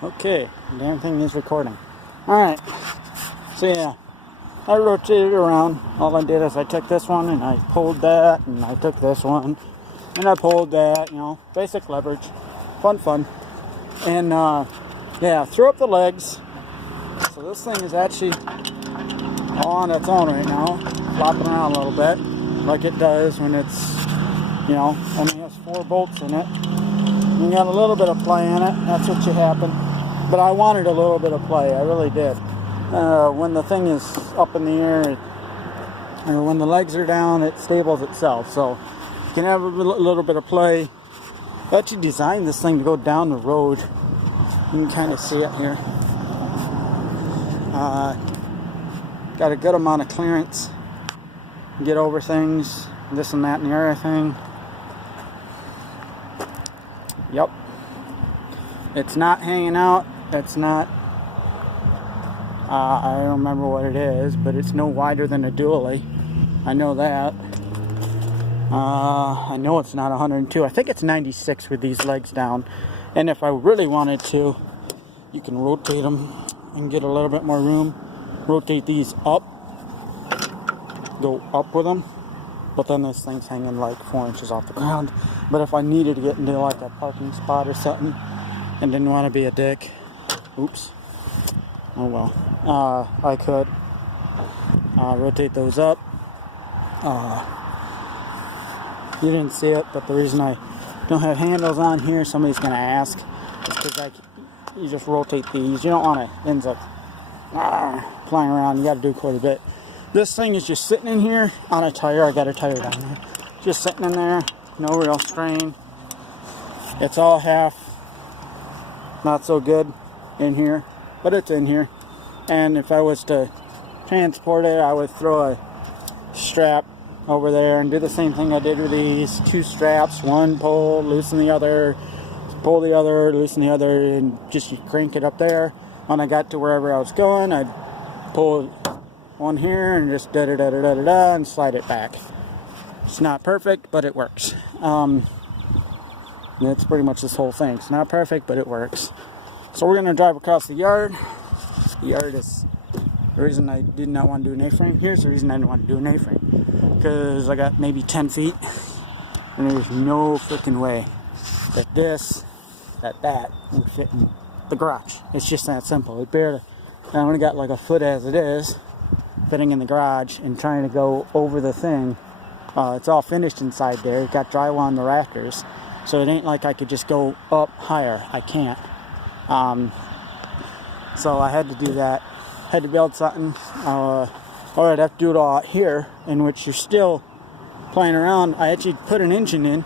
Okay, the damn thing is recording. Alright, so yeah, I rotated around. All I did is I took this one and I pulled that, and I took this one and I pulled that, you know, basic leverage. Fun. And yeah, threw up the legs. So this thing is actually all on its own right now, flopping around a little bit, like it does when it's, you know, only has 4 bolts in it. You got a little bit of play in it, that's what should happen. But I wanted a little bit of play, I really did. When the thing is up in the air, or when the legs are down, it stables itself. So you can have a little bit of play. I actually designed this thing to go down the road. You can kind of see it here. Got a good amount of clearance. Get over things, this and that and the other thing. Yep. It's not hanging out. It's not, I don't remember what it is, but it's no wider than a dually. I know that. I know it's not 102. I think it's 96 with these legs down. And if I really wanted to, you can rotate them and get a little bit more room. Rotate these up. Go up with them. But then this thing's hanging like 4 inches off the ground. But if I needed to get into like a parking spot or something and didn't want to be a dick, oops, oh well, I could rotate those up. You didn't see it, but the reason I don't have handles on here, somebody's going to ask, is because you just rotate these. You don't want to end up flying around. You got to do quite a bit. This thing is just sitting in here on a tire. I got a tire down there. Just sitting in there, no real strain. It's all half, not so good in here, but it's in here. And if I was to transport it, I would throw a strap over there and do the same thing I did with these 2 straps. One pull, loosen the other, pull the other, loosen the other, and just crank it up there. When I got to wherever I was going, I'd pull one here and just da-da-da-da-da-da and slide it back. It's not perfect, but it works. That's pretty much this whole thing. It's not perfect, but it works. So we're going to drive across the yard. The yard is the reason I did not want to do an A-frame. Here's the reason I didn't want to do an A-frame. Because I got maybe 10 feet. And there's no freaking way that that would fit in the garage. It's just that simple. It barely, I only got like a foot as it is fitting in the garage, and trying to go over the thing. It's all finished inside there. It got drywall on the rafters. So it ain't like I could just go up higher. I can't. So I had to do that. Had to build something. Or I'd have to do it all out here, in which you're still playing around. I actually put an engine in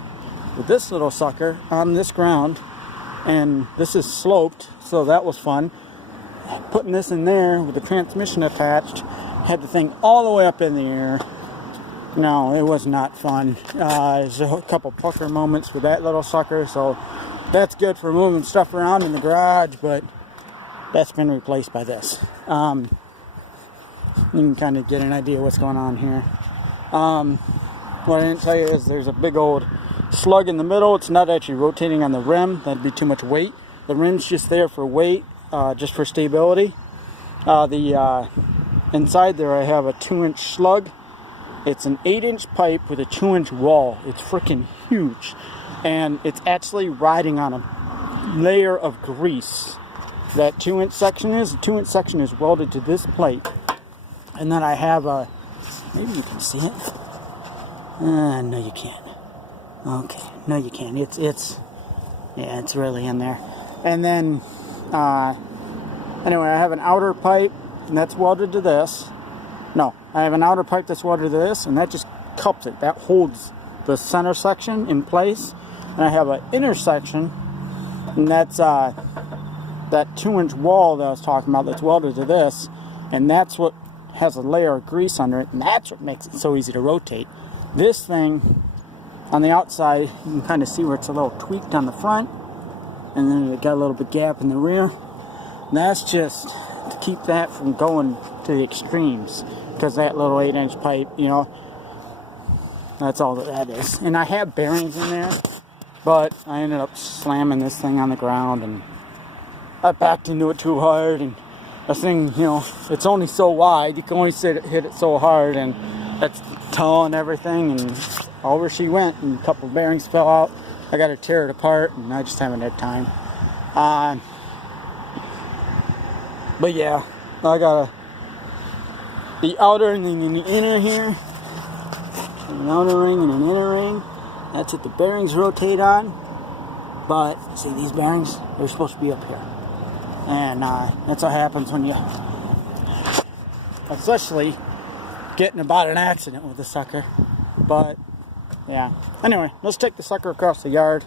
with this little sucker on this ground. And this is sloped, so that was fun. Putting this in there with the transmission attached. Had the thing all the way up in the air. No, it was not fun. There's a couple pucker moments with that little sucker, so that's good for moving stuff around in the garage, but that's been replaced by this. You can kind of get an idea what's going on here. What I didn't tell you is there's a big old slug in the middle. It's not actually rotating on the rim. That'd be too much weight. The rim's just there for weight, just for stability. Inside there I have a 2-inch slug. It's an 8-inch pipe with a 2-inch wall. It's freaking huge. And it's actually riding on a layer of grease. That 2-inch section is. The 2-inch section is welded to this plate. And then I have a, maybe you can see it. No you can't. Okay, no you can't. Yeah, it's really in there. And then, anyway, I have an outer pipe, and that's welded to this. No, I have an outer pipe that's welded to this, and that just cups it. That holds the center section in place. And I have an inner section, and that's that 2-inch wall that I was talking about that's welded to this, and that's what has a layer of grease under it, and that's what makes it so easy to rotate. This thing on the outside, you can kind of see where it's a little tweaked on the front, and then it got a little bit gap in the rear. And that's just to keep that from going to the extremes, because that little 8-inch pipe, you know, that's all that is. And I have bearings in there, but I ended up slamming this thing on the ground, and I backed into it too hard, and the thing, you know, it's only so wide. You can only hit it so hard, and it's tall and everything, and over she went, and a couple of bearings fell out. I got to tear it apart, and I just haven't had time. But yeah, I got the outer and then the inner here. An outer ring and an inner ring. That's what the bearings rotate on. But see, these bearings, they're supposed to be up here. And that's what happens when you, especially getting about an accident with the sucker. But yeah, anyway, let's take the sucker across the yard,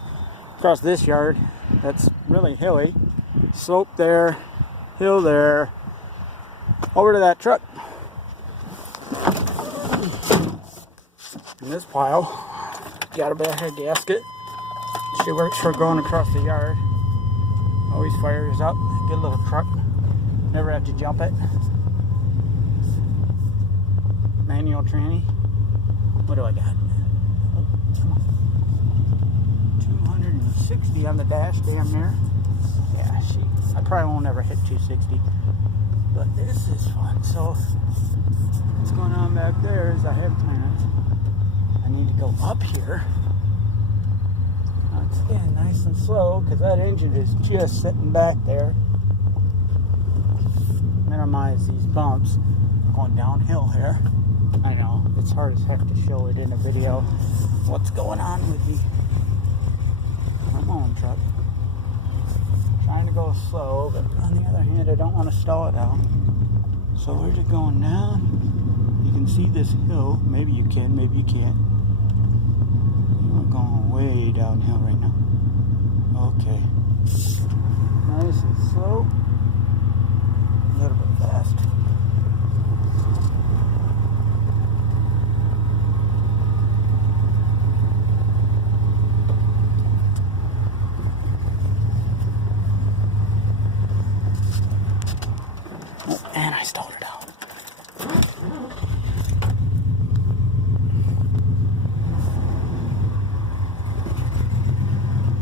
across this yard. That's really hilly. Slope there, hill there, over to that truck. In this pile, got a bad head gasket. She works for going across the yard. Always fires up. Get a little truck. Never have to jump it. Manual tranny. What do I got? 260 on the dash, damn near. Yeah, I probably won't ever hit 260. But this is fun. So, what's going on back there is I have plans. I need to go up here. Once again, nice and slow, because that engine is just sitting back there. Minimize these bumps. Going downhill here. I know, it's hard as heck to show it in a video. What's going on with the Ramon truck? Trying to go slow, but on the other hand, I don't want to stall it out. So we're just going down. You can see this hill. Maybe you can, maybe you can't. We're going way downhill right now. Okay. Nice and slow. A little bit fast. Oh, and I stalled it out.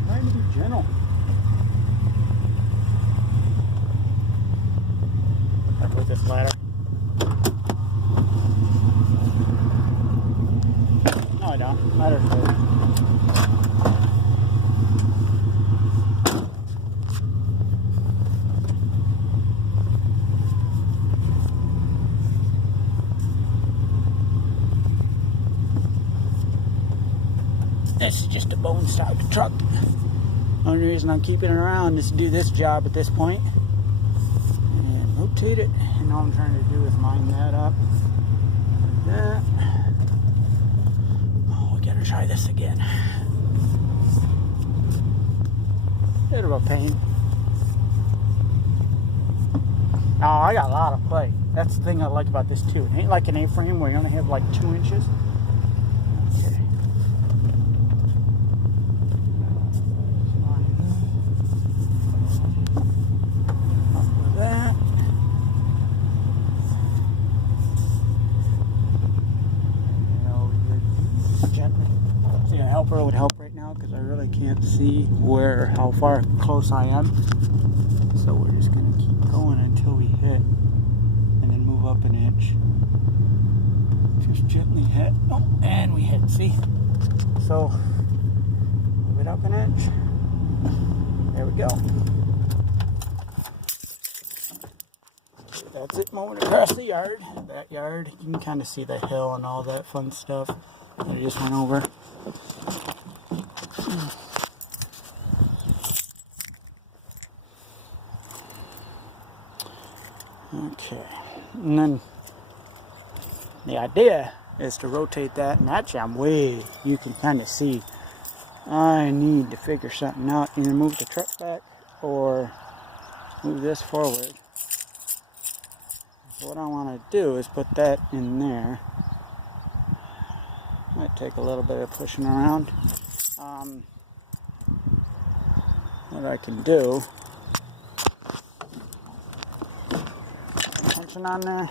Trying to be gentle. With this ladder. No, I don't. Ladder's good. This is just a bone stock truck. Only reason I'm keeping it around is to do this job at this point. And rotate it. And all I'm trying to do is line that up. Like that. Oh, we gotta try this again. Bit of a pain. Oh, I got a lot of play. That's the thing I like about this too. It ain't like an A-frame where you only have like 2 inches. Okay. Would help right now because I really can't see how far close I am. So we're just going to keep going until we hit and then move up an inch. Just gently hit. Oh, and we hit. See? So move it up an inch. There we go. That's it, moving across the yard. That yard, you can kind of see the hill and all that fun stuff that I just went over. Okay, and then the idea is to rotate that, and actually you can kind of see I need to figure something out, either move the truck back or move this forward. So what I want to do is put that in there. Might take a little bit of pushing around. What I can do, punching on there,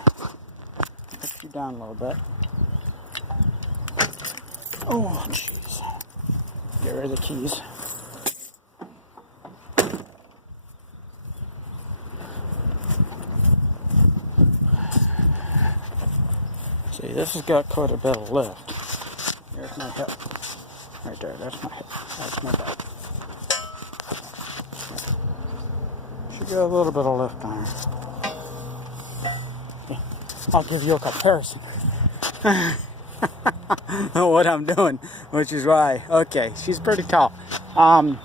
put you down a little bit. Oh, jeez. Get rid of the keys. See, this has got quite a bit of lift. There's my hip. Right there, that's my hip. That's my back. She got a little bit of lift on her. Yeah. I'll give you a comparison. Know what I'm doing, which is why. Okay, she's pretty tall. And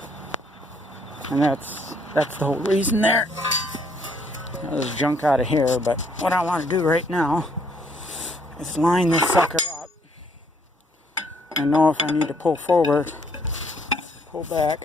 that's the whole reason there. There's junk out of here, but what I want to do right now is line this sucker up and know if I need to pull forward, pull back,